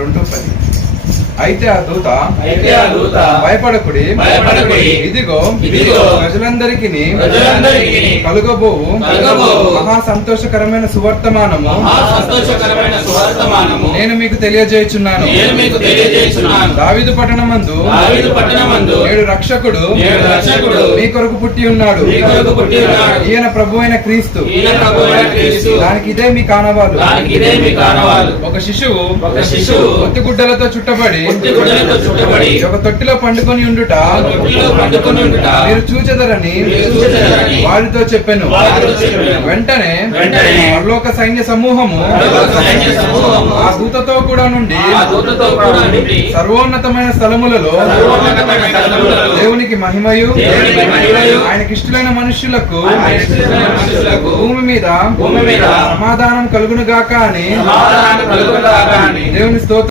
2:10 అయితే ఆ దూత భయపడకుడి, ఇదిగో ప్రజలందరికీ కలుగబోవు మహా సంతోషకరమైన సువర్తమానము నేను మీకు తెలియజేయుచున్నాను. దావీదు పట్టణమందు నేడు రక్షకుడు మీ కొరకు పుట్టి ఉన్నాడు. ఈయన ప్రభు అయిన క్రీస్తు. దానికి ఇదే మీ కానవాలు. ఒక శిశువు ఒత్తిగుడ్డలతో చుట్టబడి ఒక తొట్టిలో పండుకొని ఉండుట మీరు చూచెదరని వారితో చెప్పెను. వెంటనే పరలోక సైన్య సమూహము ఆ దూతతో కూడా నుండి సర్వోన్నతమైన స్థలములలో దేవునికి మహిమయు ఆయనకిష్టులైన మనుష్యులకు భూమి మీద సమాధానం కలుగునుగాక అని దేవుని స్తోత్రం.